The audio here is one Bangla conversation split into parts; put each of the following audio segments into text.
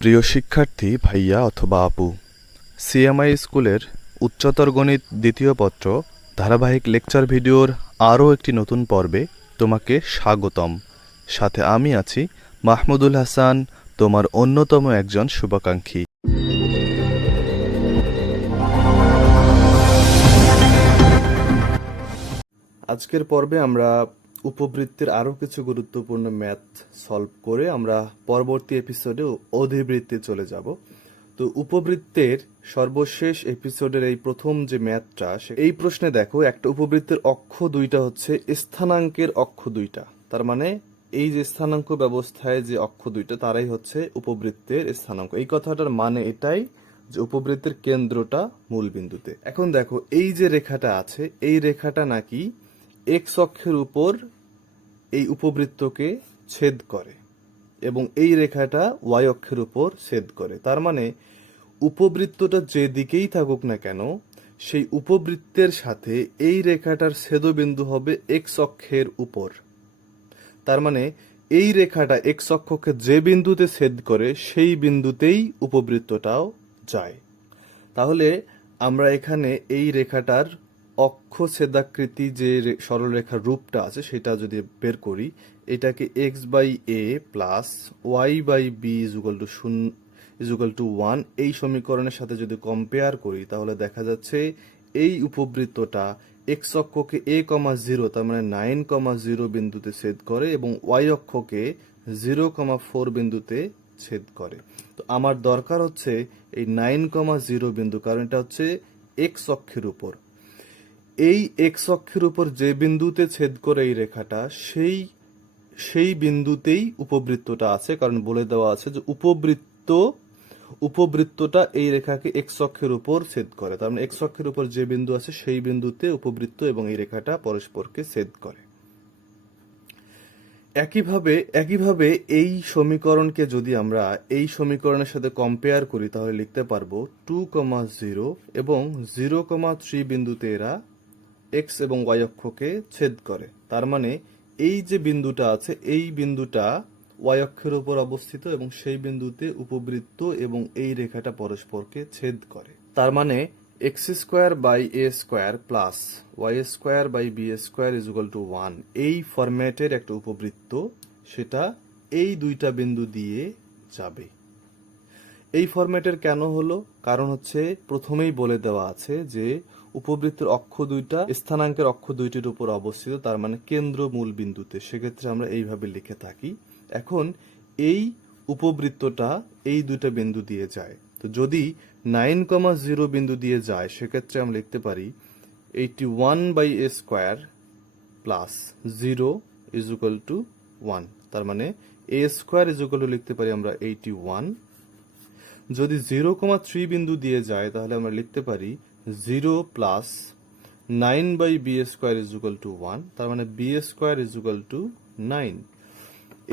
প্রিয় শিক্ষার্থী ভাইয়া অথবা আপু, সিএমআই স্কুলের উচ্চতর গণিত দ্বিতীয় পত্র ধারাবাহিক লেকচার ভিডিওর আরও একটি নতুন পর্বে তোমাকে স্বাগতম। সাথে আমি আছি মাহমুদুল হাসান, তোমার অন্যতম একজন শুভাকাঙ্ক্ষী। আজকের পর্বে আমরা উপবৃত্তের আরও কিছু গুরুত্বপূর্ণ ম্যাথ সলভ করে আমরা পরবর্তী এপিসোডে অধিবৃত্তে চলে যাব। তো উপবৃত্তের সর্বশেষ এপিসোডের এই প্রথম যে ম্যাথটা, এই প্রশ্নে দেখো একটা উপবৃত্তের অক্ষ দুইটা হচ্ছে স্থানাঙ্কের অক্ষ দুইটা। তার মানে এই যে স্থানাঙ্ক ব্যবস্থায় যে অক্ষ দুইটা তারাই হচ্ছে উপবৃত্তের স্থানাঙ্ক। এই কথাটার মানে এটাই যে উপবৃত্তের কেন্দ্রটা মূল বিন্দুতে। এখন দেখো এই যে রেখাটা আছে, এই রেখাটা নাকি এক্স অক্ষের উপর এই উপবৃত্তকে ছেদ করে এবং এই রেখাটা ওয়াই অক্ষের উপর ছেদ করে। তার মানে উপবৃত্তটা যে দিকেই থাকুক না কেন, সেই উপবৃত্তের সাথে এই রেখাটার ছেদবিন্দু হবে এক্স অক্ষের উপর। তার মানে এই রেখাটা এক্স অক্ষকে যে বিন্দুতে ছেদ করে সেই বিন্দুতেই উপবৃত্তটাও যায়। তাহলে আমরা এখানে এই রেখাটার অক্ষ ছেদাকৃতি যে সরলরেখার রূপটা আছে সেটা যদি বের করি, এটাকে x by a plus y by b is equal to 1 এই সমীকরণের সাথে যদি কম্পেয়ার করি, তাহলে দেখা যাচ্ছে এই উপবৃত্তটা এক্স অক্ষকে a, 0 তার মানে 9, 0 বিন্দুতে ছেদ করে এবং ওয়াই অক্ষকে 0, 4 বিন্দুতে ছেদ করে। তো আমার দরকার হচ্ছে এই 9, 0 বিন্দু, কারণ এটা হচ্ছে এক্স অক্ষের উপর। এই এক্স অক্ষের উপর যে বিন্দুতে ছেদ করে এই রেখাটা, সেই বিন্দুতেই উপবৃত্তটা আছে, কারণ বলে দেওয়া আছে যে উপবৃত্তটা এই রেখাকে এক্স অক্ষের উপর ছেদ করে। তার মানে এক্স অক্ষের উপর যে বিন্দু আছে সেই বিন্দুতে উপবৃত্ত এবং এই রেখাটা পরস্পরকে ছেদ করে। একইভাবে এই সমীকরণকে যদি আমরা এই সমীকরণের সাথে কম্পেয়ার করি, তাহলে লিখতে পারবো 2, 0 এবং 0, 3 বিন্দুতে এরা এক্স এবং ওয়াই অক্ষকে ছেদ করে। তার মানে এই যে বিন্দুটা আছে, এই বিন্দুটা ওয়াই অক্ষের উপর অবস্থিত এবং সেই বিন্দুতে উপবৃত্ত এবং এই রেখাটা পরস্পরকে ছেদ করে। তার মানে x square by a square plus y square by b square is equal to 1 এই ফরম্যাটের একটা উপবৃত্ত, সেটা এই দুইটা বিন্দু দিয়ে যাবে। এই ফরম্যাটের কেন হলো? কারণ হচ্ছে প্রথমেই বলে দেওয়া আছে যে উপবৃত্তের অক্ষ দুইটা স্থানাঙ্কের অক্ষ দুইটির উপর অবস্থিত, তার মানে কেন্দ্র মূল বিন্দুতে। সেক্ষেত্রে আমরা এইভাবে লিখে থাকি। এখন এই উপবৃত্তটা এই দুইটা বিন্দু দিয়ে যায়, তো যদি 9, 0 বিন্দু দিয়ে যায়, সেক্ষেত্রে আমরা লিখতে পারি 81 by a square plus 0 is equal to 1। তার মানে এ স্কোয়ার ইজুকাল টু লিখতে পারি আমরা 81। যদি 0, 3 বিন্দু দিয়ে যায়, তাহলে আমরা লিখতে পারি 0 plus 9 by b square is equal to 1। তার মানে বি স্কোয়ার ইজুকাল টু 9।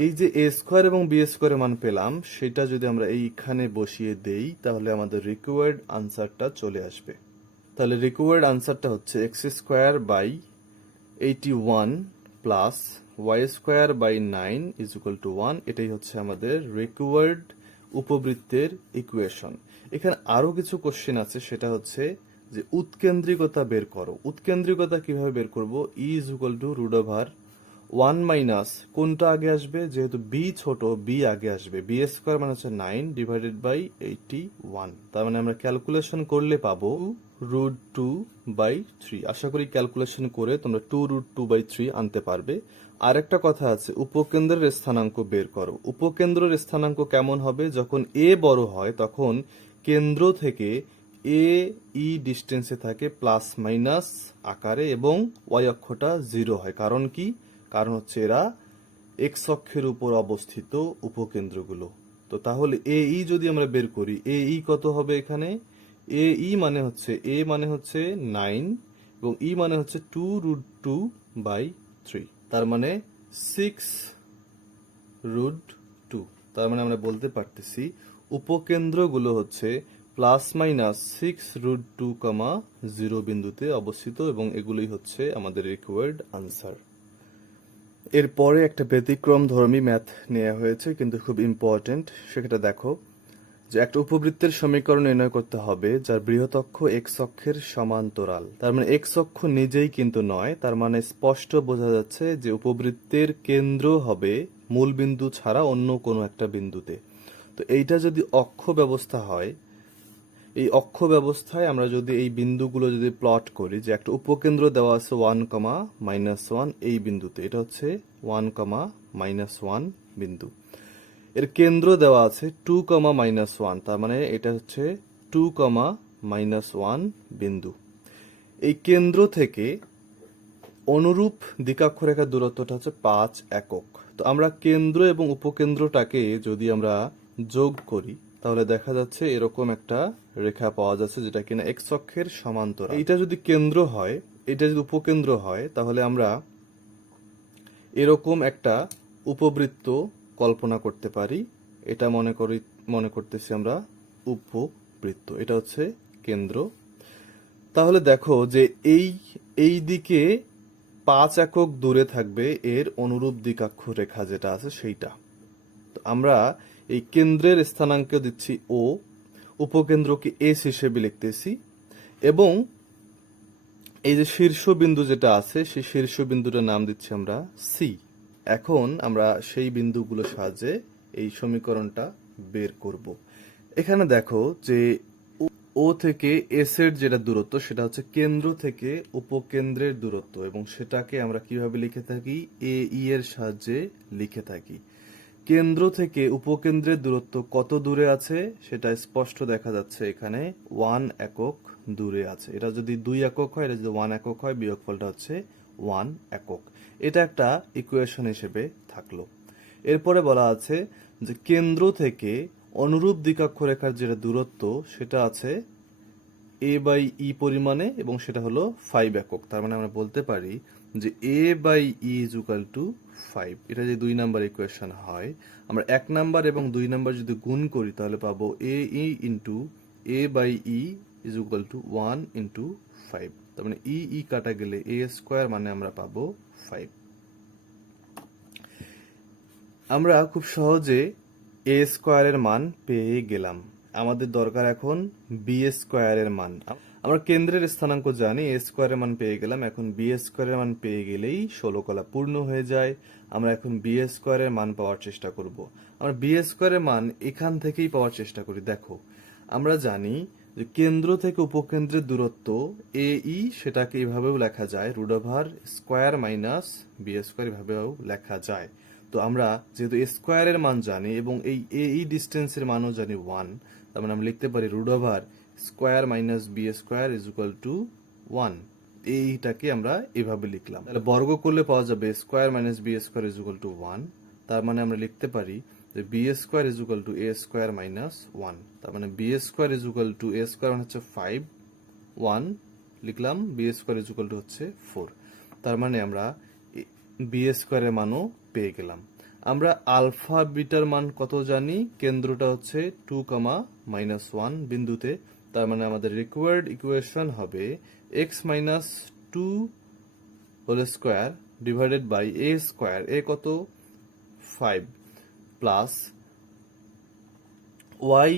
এই যে এ স্কোয়ার এবং বি স্কোয়ারের মান পেলাম, সেটা যদি আমরা এইখানে বসিয়ে দেই, তাহলে আমাদের রিকোয়ার্ড আনসারটা চলে আসবে। তাহলে রিকোয়ার্ড আনসারটা হচ্ছে x square by 81 plus y square by 9 is equal to 1। এটাই হচ্ছে আমাদের রিকোয়ার্ড উপবৃত্তের ইকুয়েশন। এখানে আরো কিছু কোশ্চেন আছে, সেটা হচ্ছে যে উৎকেন্দ্রিকতা বের করো। উৎকেন্দ্রিকতা কিভাবে বের করব? E equal to root over 1 minus কোনটা আগে আসবে, যেহেতু বি ছোট বি আগে আসবে, বি স্কোয়ার মানে হচ্ছে 9 ডিভাইডেড বাই 81। তার মানে আমরা ক্যালকুলেশন করলে পাবো √2/3। আশা করি ক্যালকুলেশন করে তোমরা 2√2/3 আনতে পারবে। আর একটা কথা আছে, উপকেন্দ্রের স্থানাঙ্ক বের করো। উপকেন্দ্রের স্থানাঙ্ক কেমন হবে? যখন এ বড় হয় তখন কেন্দ্র থেকে এ ই ডিস্টেন্সে থাকে প্লাস মাইনাস আকারে এবং ওয়াই অক্ষটা 0 হয়। কারণ কি? কারণ হচ্ছে এরা এক্স অক্ষের উপর অবস্থিত উপকেন্দ্রগুলো। তো তাহলে এ ই যদি আমরা বের করি, এ ই কত হবে? এখানে এ ই মানে হচ্ছে 9 এবং ই মানে হচ্ছে 2√2/3। তার মানে 6√2। তার মানে আমরা বলতে পারতেছি উপকেন্দ্রগুলো হচ্ছে প্লাস মাইনাস 6√2, 0 বিন্দুতে অবস্থিত এবং এগুলোই হচ্ছে আমাদের রিকোয়ার্ড আনসার। এরপরে একটা ব্যতিক্রম ধর্মী ম্যাথ নেওয়া হয়েছে, কিন্তু খুব ইম্পর্টেন্ট। সেটা দেখো, যে একটা উপবৃত্তের সমীকরণ নির্ণয় করতে হবে যার বৃহৎ অক্ষ এক্স অক্ষের সমান্তরাল। তার মানে এক্স অক্ষ নিজেই কিন্তু নয়, তার মানে স্পষ্ট বোঝা যাচ্ছে যে উপবৃত্তের কেন্দ্র হবে মূল বিন্দু ছাড়া অন্য কোনো একটা বিন্দুতে। তো এইটা যদি অক্ষ ব্যবস্থা হয়, এই অক্ষ ব্যবস্থায় আমরা যদি এই বিন্দুগুলো যদি প্লট করি, যে একটা উপকেন্দ্র দেওয়া আছে 1,-1 এই বিন্দুতে, এটা হচ্ছে 1,-1 বিন্দু। এর কেন্দ্র দেওয়া আছে 2,-1, তার মানে এটা হচ্ছে 2,-1 বিন্দু। এই কেন্দ্র থেকে অনুরূপ দ্বিকাক্ষরেখার দূরত্বটা হচ্ছে 5 একক। তো আমরা কেন্দ্র এবং উপকেন্দ্রটাকে যদি আমরা যোগ করি তাহলে দেখা যাচ্ছে এরকম একটা রেখা পাওয়া যাচ্ছে যেটা কিনা এক্স অক্ষের সমান্তরাল। এইটা যদি কেন্দ্র হয়, এটা যদি উপকেন্দ্র হয়, তাহলে আমরা এরকম একটা উপবৃত্ত কল্পনা করতে পারি। এটা মনে করতেছি আমরা উপবৃত্ত, এটা হচ্ছে কেন্দ্র। তাহলে দেখো যে এই দিকে 5 একক দূরে থাকবে এর অনুরূপ দ্বিকাক্ষ রেখা যেটা আছে সেইটা। তো আমরা এই কেন্দ্রের স্থানাঙ্ক দিচ্ছি ও, উপকেন্দ্রকে এস হিসেবে লিখতেছি, এবং এই যে শীর্ষবিন্দু যেটা আছে সেই শীর্ষবিন্দুটার নাম দিচ্ছি আমরা সি। এখন আমরা সেই বিন্দুগুলোর সাহায্যে এই সমীকরণটা বের করব। এখানে দেখো যে ও থেকে এস এর যেটা দূরত্ব সেটা হচ্ছে কেন্দ্র থেকে উপকেন্দ্রের দূরত্ব, এবং সেটাকে আমরা কিভাবে লিখে থাকি, এ ই এর সাহায্যে লিখে থাকি। কেন্দ্র থেকে উপকেন্দ্রের দূরত্ব কত দূরে আছে সেটা স্পষ্ট দেখা যাচ্ছে, এখানে 1 একক দূরে আছে। এটা যদি 2 একক হয়, এটা যদি 1 একক হয়, বিয়োগফলটা হচ্ছে 1 একক। এটা একটা ইকুয়েশন হিসেবে থাকলো। এরপরে বলা আছে যে কেন্দ্র থেকে অনুরূপ দ্বিকাক্ষরেখার যেটা দূরত্ব সেটা আছে এ বাই ই পরিমাণে, এবং সেটা হলো 5 একক। তার মানে আমরা বলতে পারি যে a by e is equal to 5। এটা যদি 2 নাম্বার ইকুয়েশন হয়, আমরা 1 নাম্বার এবং 2 নাম্বার যদি গুণ করি তাহলে পাবো a e into a by e is equal to 1 into 5। তার মানে ই ই কাটা গেলে এ স্কোয়ার মানে আমরা পাবো 5। আমরা খুব সহজে এ স্কোয়ারের মান পেয়ে গেলাম। আমাদের দরকার এখন বি স্কোয়ারের মান। আমরা কেন্দ্রের স্থানাঙ্ক জানি, এ স্কোয়ারের মান পেয়ে গেলাম। এখন বি স্কোয়ারের মান পেয়ে গেলেই 16 কলা পূর্ণ হয়ে যায়। আমরা এখন বি স্কোয়ারের মান পাওয়ার চেষ্টা করব। আমরা বি স্কোয়ারের মান এখান থেকেই পাওয়ার চেষ্টা করি। দেখো আমরা জানি যে কেন্দ্র থেকে উপকেন্দ্রের দূরত্ব এ ই, সেটাকে এইভাবেও লেখা যায়, root over square minus b square, এভাবেও লেখা যায়। তো আমরা যেহেতু স্কোয়ারের মান জানি এবং এই এই ডিস্টেন্সের মানও জানি 1, তার মানে আমরা লিখতে পারি root over square minus b square is equal to 1। এইটাকে আমরা এভাবে লিখলাম। তাহলে বর্গ করলে পাওয়া যাবে square minus b square is equal to 1। তার মানে আমরা লিখতে পারি যে b square is equal to a square minus 1। তার মানে b square is equal to a square মানে হচ্ছে 5, 1 লিখলাম, b square is equal to হচ্ছে 4। তার মানে আমরা বি স্কোয়ারের মানও পেয়ে গেলাম। আমরা আলফা বিটার মান কত জানি, কেন্দ্রটা হচ্ছে 2,-1 বিন্দুতে। তার মানে আমাদের রিকোয়ার্ড ইকুয়েশন হবে x minus 2 whole square divided by a square, a কত 5, plus y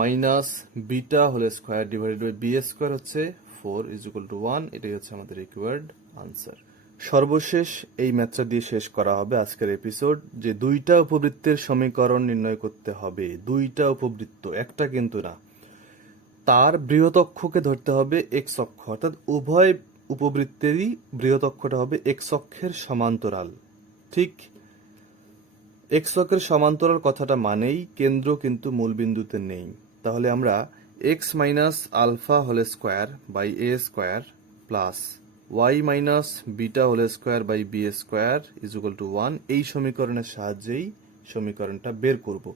minus beta whole square divided by b square হচ্ছে 4 ইজ ইকুয়াল টু 1। এটাই হচ্ছে আমাদের রিকোয়ার্ড আনসার। সর্বশেষ এই ম্যাথটা দিয়ে শেষ করা হবে আজকের এপিসোড, যে দুইটা উপবৃত্তের সমীকরণ নির্ণয় করতে হবে। দুইটা উপবৃত্ত, একটা কিন্তু না। তার বৃহৎ অক্ষকে ধরতে হবে এক্স অক্ষ, অর্থাৎ উভয় উপবৃত্তেরই বৃহৎ অক্ষটা হবে এক্স অক্ষের সমান্তরাল। ঠিক এক্স অক্ষের সমান্তরাল কথাটা মানেই কেন্দ্র কিন্তু মূল বিন্দুতে নেই। তাহলে আমরা x minus alpha whole square by a square plus y minus beta whole square by b square is equal to 1 এই সমীকরণের সাহায্যেই সমীকরণটা বের করব।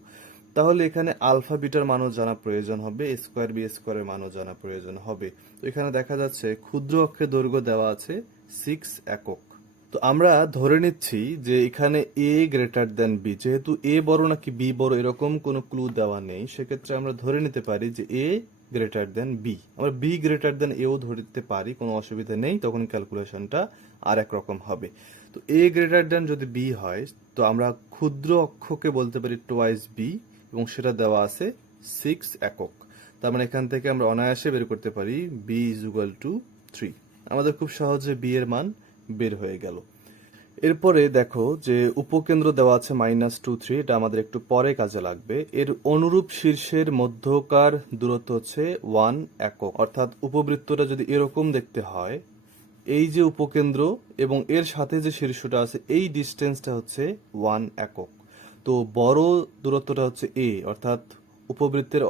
তাহলে এখানে আলফা বিটার মানও জানা প্রয়োজন হবে, এ স্কোয়ার বি স্কোয়ারের মানও জানা প্রয়োজন হবে। তো এখানে দেখা যাচ্ছে ক্ষুদ্র অক্ষের দৈর্ঘ্য দেওয়া আছে 6 একক। তো আমরা ধরে নিচ্ছি যে এখানে এ গ্রেটার দেন বি, যেহেতু এ বড় নাকি বি বড় এরকম কোনো ক্লু দেওয়া নেই, সেক্ষেত্রে আমরা ধরে নিতে পারি যে এ গ্রেটার দেন বি। আমরা বি গ্রেটার দেন এও ধরতে পারি, কোনো অসুবিধা নেই, তখন ক্যালকুলেশনটা আর এক রকম হবে। তো এ গ্রেটার দেন যদি বি হয়, তো আমরা ক্ষুদ্র অক্ষকে বলতে পারি টোয়াইস বি, এবং সেটা দেওয়া আছে 6 একক। তার মানে এখান থেকে আমরা অনায়াসে বের করতে পারি b ইজ ইকুয়াল টু 3। আমাদের খুব সহজে b এর মান বের হয়ে গেল। এরপরে দেখো যে উপকেন্দ্র দেওয়া আছে -2, 3, এটা আমাদের একটু পরে কাজে লাগবে। এর অনুরূপ শীর্ষের মধ্যকার দূরত্ব হচ্ছে 1 একক, অর্থাৎ উপবৃত্তটা যদি এরকম দেখতে হয়, এই যে উপকেন্দ্র এবং এর সাথে যে শীর্ষটা আছে এই ডিস্টেন্সটা হচ্ছে 1 একক। তো বড় দূরত্বটা হচ্ছে a, অর্থাৎ উপবৃত্তের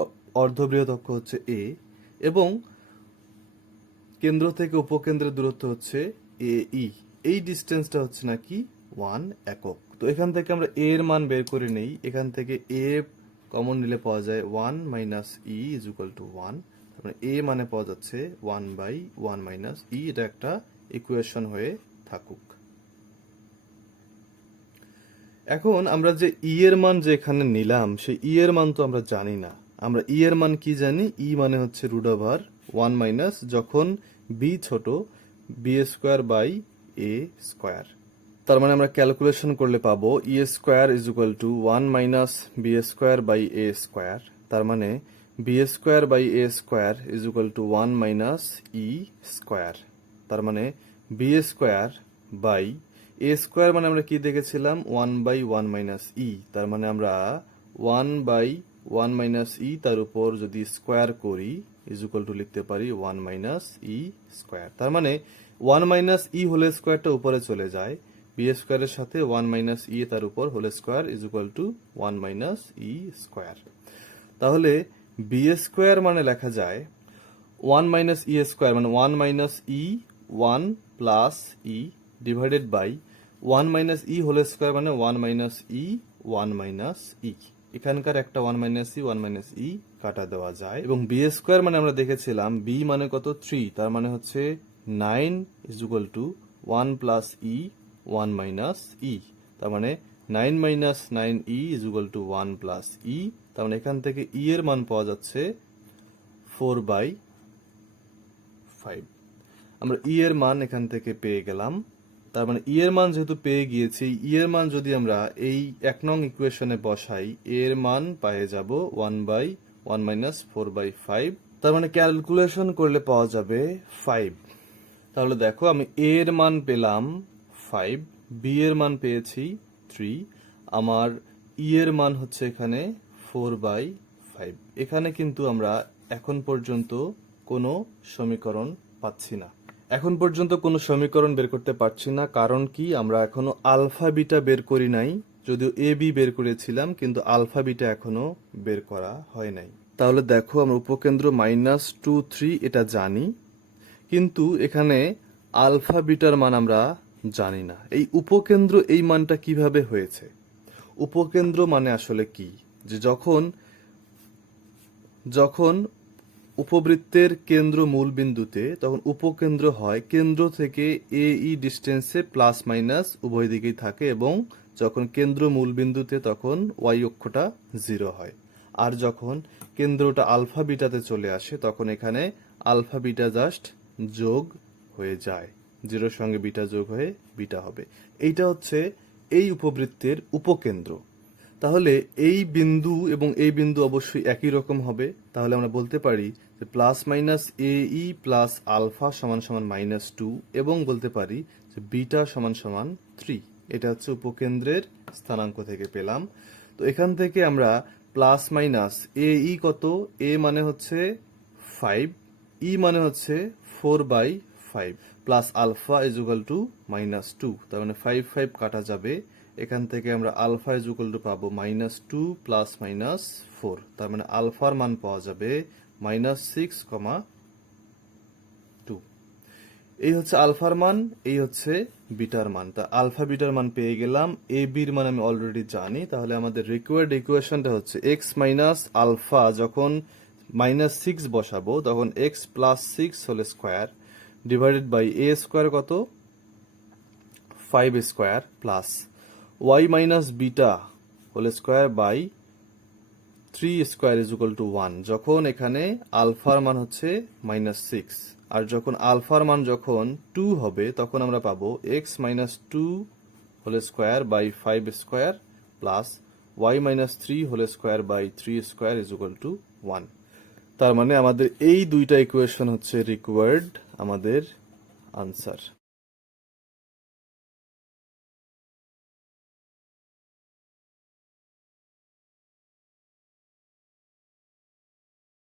অর্ধবৃহৎ অক্ষ হচ্ছে a, এবং কেন্দ্র থেকে উপকেন্দ্রের দূরত্ব হচ্ছে AE। এই ডিস্টেন্সটা হচ্ছে নাকি 1 একক। তো এখান থেকে আমরা a এর মান বের করে নেই। এখান থেকে a কমন নিলে পাওয়া যায় 1 minus e is equal to 1। তারপরে a মানে পাওয়া যাচ্ছে 1/1 মাইনাস e। এটা একটা ইকুয়েশন হয়ে থাকুক। এখন আমরা যে e এর মান যে এখানে নিলাম, সেই e এর মান তো আমরা জানি না। আমরা e এর মান কি জানি? e মানে হচ্ছে রুট ওভার 1 মাইনাস, যখন b ছোট, b square by a square. তার মানে আমরা ক্যালকুলেশন করলে পাবো e square is equal to 1 minus b square by a square. তার মানে b square by a square is equal to 1 minus e square. তার মানে b square by a square মানে আমরা কি দেখেছিলাম? 1/1 মাইনাস e। তার মানে আমরা 1/1 মাইনাস e তার উপর যদি স্কোয়ার করি ইজ ইকুয়াল টু লিখতে পারি 1 মাইনাস e স্কোয়ার। তার মানে 1 মাইনাস e হোল স্কোয়ারটা উপরে চলে যায়, b স্কোয়ারের সাথে 1 মাইনাস e তার উপর whole square is equal to 1 minus e square. তাহলে b স্কোয়ার মানে লেখা যায় 1 মাইনাস e স্কোয়ার মানে 1 minus e 1 plus e divided by 1 minus e whole square মানে 1 মাইনাস e 1 মাইনাস e। এখানকার একটা 1 মাইনাস e 1 মাইনাস e কাটা দেওয়া যায়। এবং b স্কোয়ার মানে আমরা দেখেছিলাম b মানে কত? 3। তার মানে হচ্ছে 9 is equal to 1 plus e 1 minus e। তার মানে 9 minus 9e is equal to 1 plus e। তার মানে এখান থেকে e এর মান পাওয়া যাচ্ছে 4/5। আমরা e এর মান এখান থেকে পেয়ে গেলাম। তার মানে e এর মান যেহেতু পেয়ে গিয়েছি, e এর মান যদি আমরা এই 1 নং ইকুয়েশনে বসাই, এর মান পেয়ে যাব 1/1 মাইনাস 4/5। তার মানে ক্যালকুলেশন করলে পাওয়া যাবে 5। তাহলে দেখো আমি a এর মান পেলাম 5, b এর মান পেয়েছি 3, আমার e এর মান হচ্ছে এখানে 4/5। এখানে কিন্তু আমরা এখন পর্যন্ত কোনো সমীকরণ পাচ্ছি না। এখন পর্যন্ত কোনো সমীকরণ বের করতে পারছি না, কারণ কি? আমরা এখনো আলফা বিটা বের করি নাই। যদিও এ বি বের করেছিলাম, কিন্তু আলফা বিটা এখনো বের করা হয় নাই। তাহলে দেখো আমরা উপকেন্দ্র -2, 3 এটা জানি, কিন্তু এখানে আলফা বিটার মান আমরা জানি না। এই উপকেন্দ্র এই মানটা কিভাবে হয়েছে? উপকেন্দ্র মানে আসলে কি? যে যখন উপবৃত্তের কেন্দ্র মূল বিন্দুতে, তখন উপকেন্দ্র হয় কেন্দ্র থেকে AE ডিস্টেন্সে প্লাস মাইনাস উভয় দিকেই থাকে, এবং যখন কেন্দ্র মূল বিন্দুতে তখন y অক্ষটা 0 হয়। আর যখন কেন্দ্রটা আলফা বিটাতে চলে আসে তখন এখানে আলফা বিটা জাস্ট যোগ হয়ে যায়, 0-র সঙ্গে বিটা যোগ হয়ে বিটা হবে। এইটা হচ্ছে এই উপবৃত্তের উপকেন্দ্র। তাহলে এই বিন্দু এবং এই বিন্দু অবশ্যই একই রকম হবে। তাহলে আমরা বলতে পারি যে plus minus AE plus alpha সমান সমান -2, এবং বলতে পারি যে বিটা সমান সমান 3। এটা হচ্ছে উপকেন্দ্রের স্থানাঙ্ক থেকে পেলাম। তো এখান থেকে আমরা প্লাস মাইনাস AE কত? A মানে হচ্ছে 5, E মানে হচ্ছে 4/5, plus alpha is equal to -2। তার মানে 5 কাটা যাবে। এখান থেকে আমরা আলফা ইজ ইকুয়াল টু পাবো -2 প্লাস -4। তার মানে আলফার মান পাওয়া যাবে -6,2। এই হচ্ছে আলফার মান, এই হচ্ছে বিটার মান। তা আলফা বিটার মান পেয়ে গেলাম, এ বির মান আমি অলরেডি জানি। তাহলে আমাদের রিকোয়ার্ড ইকুয়েশনটা হচ্ছে x মাইনাস আলফা, যখন -6 বসাবো তখন x plus 6 whole square divided by a square কত? 5 square plus y minus beta whole square by 3 square is equal to 1, যখন এখানে আলফার মান হচ্ছে -6। আর যখন আলফার মান যখন 2 হবে তখন আমরা পাবো x minus 2 whole square by 5 square plus y minus three whole square by three square is equal to 1। তার মানে আমাদের এই দুইটা ইকুয়েশন হচ্ছে রিকোয়ার্ড আমাদের আনসার।